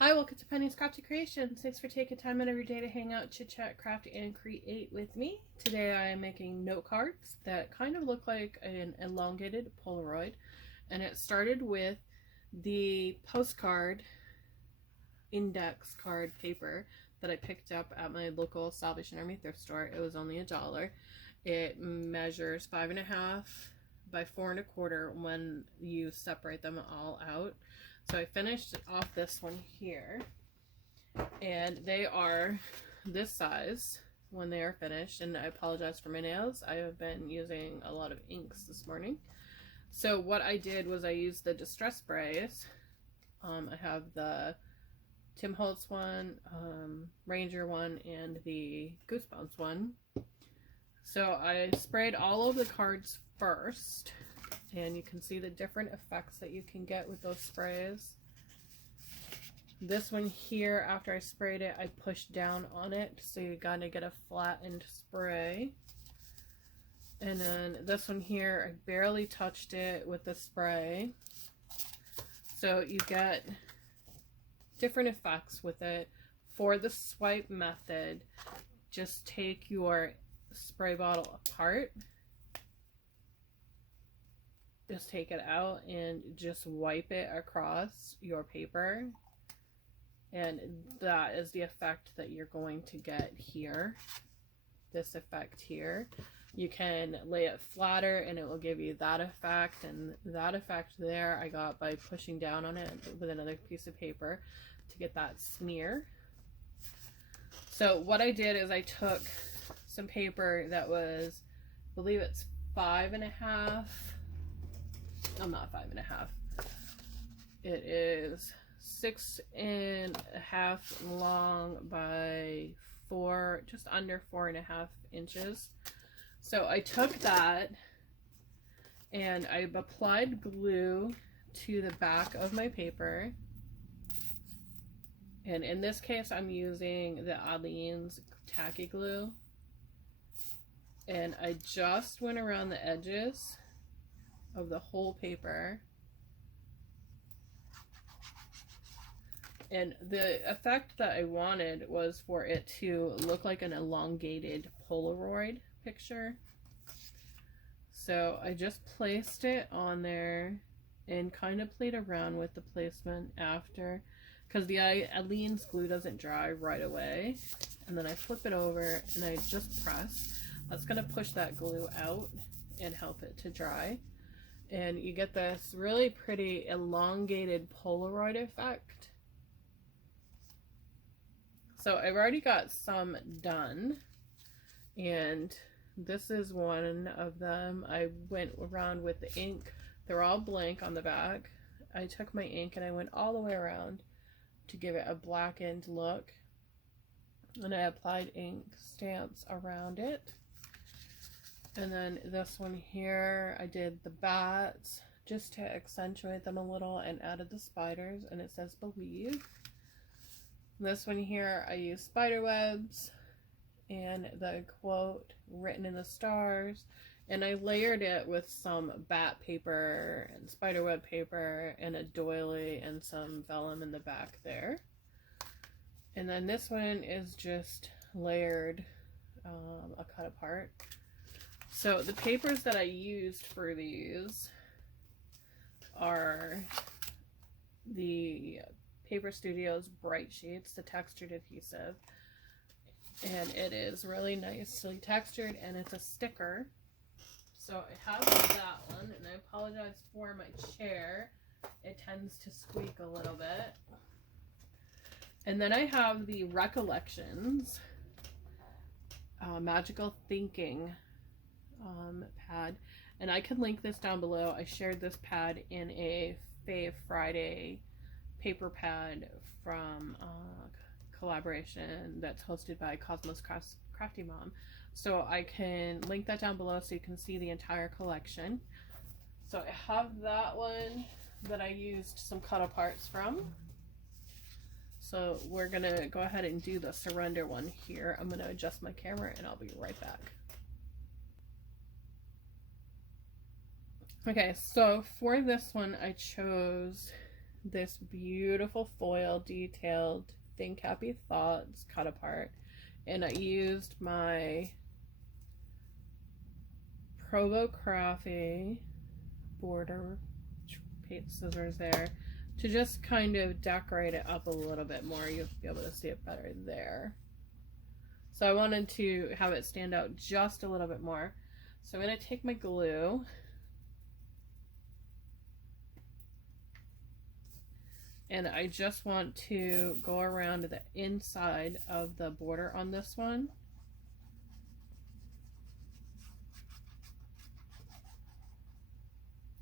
Hi, welcome to Penny's Crafty Creations. Thanks for taking time out of your day to hang out, chit chat, craft, and create with me. Today I am making note cards that kind of look like an elongated Polaroid. And it started with the postcard index card paper that I picked up at my local Salvation Army thrift store. It was only $1. It measures 5.5 by 4.25 when you separate them all out. So I finished off this one here, and they are this size when they are finished. And I apologize for my nails. I have been using a lot of inks this morning. So what I did was I used the distress sprays. I have the Tim Holtz one, Ranger one, and the Goosebumps one. So I sprayed all of the cards first, and you can see the different effects that you can get with those sprays. This one here, after I sprayed it, I pushed down on it, so you gotta get a flattened spray. And then this one here, I barely touched it with the spray. So you get different effects with it. For the swipe method, just take your spray bottle apart. Just take it out and just wipe it across your paper. And that is the effect that you're going to get here. This effect here. You can lay it flatter and it will give you that effect. And that effect there I got by pushing down on it with another piece of paper to get that smear. So what I did is I took some paper that was, I believe it's 5.5. I'm not 5.5. It is 6.5 long by 4, just under 4.5 inches. So I took that and I applied glue to the back of my paper. And in this case, I'm using the Aleene's tacky glue. And I just went around the edges of the whole paper. And the effect that I wanted was for it to look like an elongated Polaroid picture. So I just placed it on there and kind of played around with the placement after, because the Aleene's glue doesn't dry right away. And then I flip it over and I just press. That's going to push that glue out and help it to dry. And you get this really pretty elongated Polaroid effect. So I've already got some done, and this is one of them. I went around with the ink. They're all blank on the back. I took my ink and I went all the way around to give it a blackened look, and I applied ink stamps around it. And then this one here, I did the bats just to accentuate them a little and added the spiders, and it says believe. This one here, I used spider webs and the quote written in the stars, and I layered it with some bat paper and spider web paper and a doily and some vellum in the back there. And then this one is just layered, a cut apart. So the papers that I used for these are the Paper Studios Bright Sheets, the textured adhesive. And it is really nicely textured, and it's a sticker. So I have that one, and I apologize for my chair. It tends to squeak a little bit. And then I have the Recollections Magical Thinking pad, and I can link this down below. I shared this pad in a Fave Friday paper pad from collaboration that's hosted by Cosmos Crafty Mom, so I can link that down below so you can see the entire collection. So I have that one that I used some cut aparts from. So we're gonna go ahead and do the surrender one here. I'm gonna adjust my camera and I'll be right back. Okay, so for this one I chose this beautiful foil detailed Think Happy Thoughts cut apart, and I used my Provo Crafty border scissors there to just kind of decorate it up a little bit more. You'll be able to see it better there. So I wanted to have it stand out just a little bit more. So I'm going to take my glue and I just want to go around the inside of the border on this one.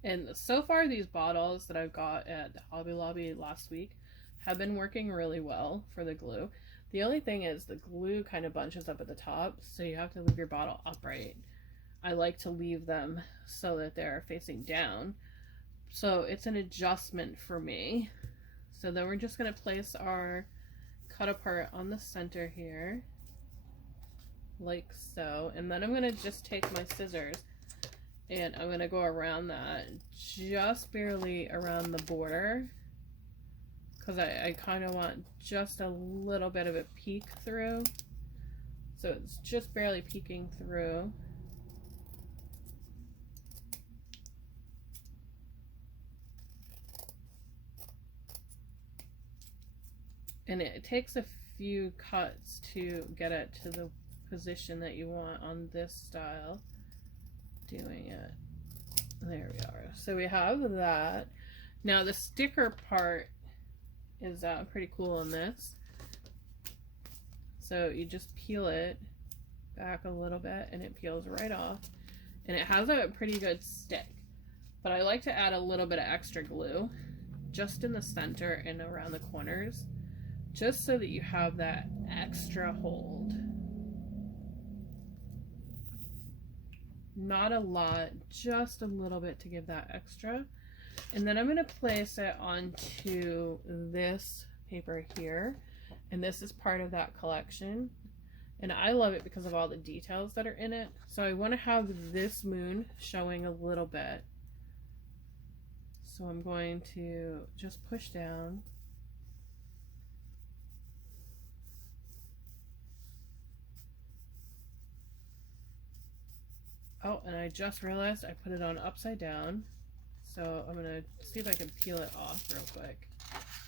And so far these bottles that I've got at Hobby Lobby last week have been working really well for the glue. The only thing is the glue kind of bunches up at the top, so you have to leave your bottle upright. I like to leave them so that they're facing down. So it's an adjustment for me. So then we're just going to place our cut apart on the center here, like so. And then I'm going to just take my scissors and I'm going to go around that, just barely around the border, because I kind of want just a little bit of a peek through. So it's just barely peeking through. And it takes a few cuts to get it to the position that you want on this style. Doing it. There we are. So we have that. Now the sticker part is pretty cool in this. So you just peel it back a little bit and it peels right off. And it has a pretty good stick. But I like to add a little bit of extra glue just in the center and around the corners, just so that you have that extra hold. Not a lot, just a little bit to give that extra. And then I'm going to place it onto this paper here. And this is part of that collection. And I love it because of all the details that are in it. So I want to have this moon showing a little bit. So I'm going to just push down. Oh, and I just realized I put it on upside down. So I'm going to see if I can peel it off real quick,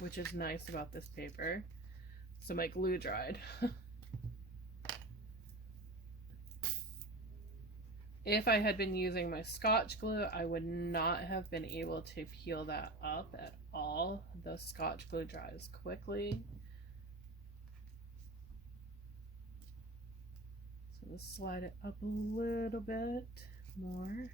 which is nice about this paper. So my glue dried. If I had been using my Scotch glue, I would not have been able to peel that up at all. The Scotch glue dries quickly. Let's slide it up a little bit more.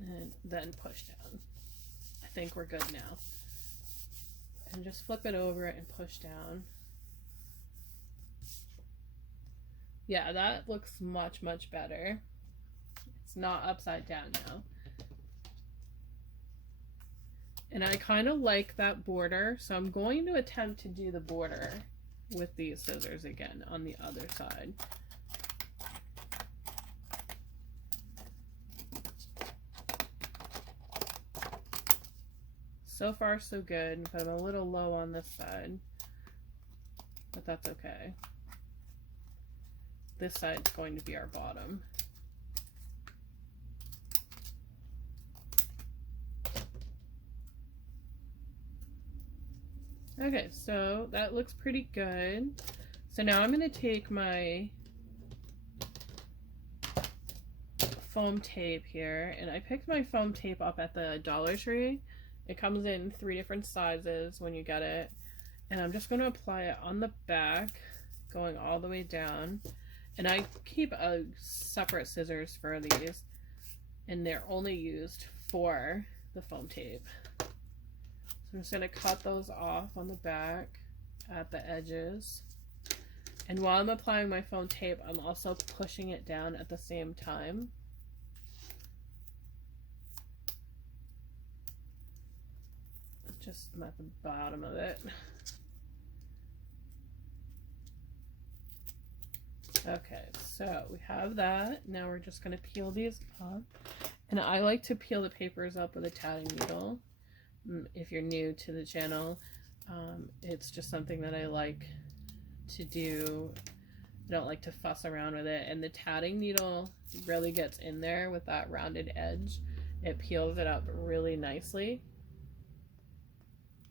And then push down. I think we're good now. And just flip it over and push down. Yeah, that looks much, much better. It's not upside down now. And I kind of like that border, so I'm going to attempt to do the border with these scissors again on the other side. So far so good, but I'm a little low on this side, but that's okay. This side's going to be our bottom. Okay, so that looks pretty good. So now I'm going to take my foam tape here, and I picked my foam tape up at the Dollar Tree. It comes in 3 different sizes when you get it, and I'm just going to apply it on the back, going all the way down. And I keep a separate scissors for these, and they're only used for the foam tape. So I'm just going to cut those off on the back at the edges. And while I'm applying my foam tape, I'm also pushing it down at the same time. Just at the bottom of it. Okay, so we have that. Now we're just going to peel these up. And I like to peel the papers up with a tatting needle. If you're new to the channel, it's just something that I like to do. I don't like to fuss around with it, and the tatting needle really gets in there with that rounded edge. It peels it up really nicely.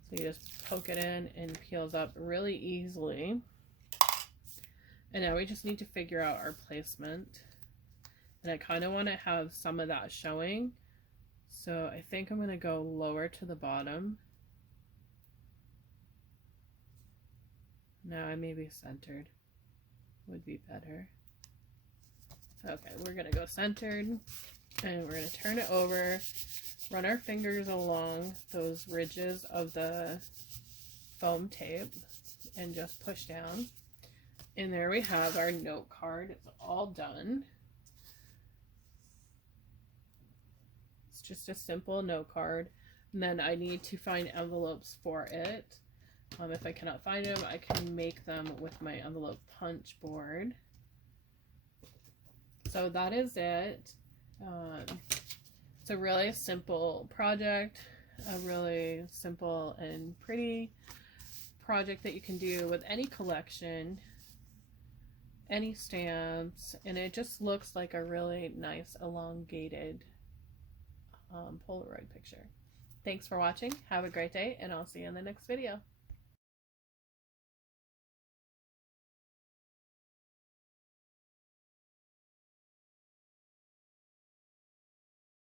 So you just poke it in and peels up really easily. And now we just need to figure out our placement. And I kind of want to have some of that showing. So I think I'm going to go lower to the bottom. Now I may be centered. Would be better. Okay, we're going to go centered. And we're going to turn it over. Run our fingers along those ridges of the foam tape. And just push down. And there we have our note card. It's all done. It's just a simple note card. And then I need to find envelopes for it. If I cannot find them, I can make them with my envelope punch board. So that is it. It's a really simple project. A really simple and pretty project that you can do with any collection, any stamps, and it just looks like a really nice elongated Polaroid picture. Thanks for watching. Have a great day, and I'll see you in the next video.